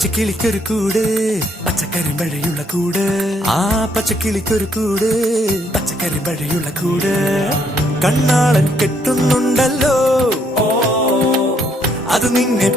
പച്ചക്കിളിക്കൊരു കൂട് പച്ചക്കരിമ്പഴയുള്ള കൂട് ആ പച്ചക്കിളിക്കൊരു കൂട് പച്ചക്കരിമ്പഴയുള്ള കൂട് കണ്ണാളൻ കെട്ടുന്നുണ്ടല്ലോ അത് നിന്നെ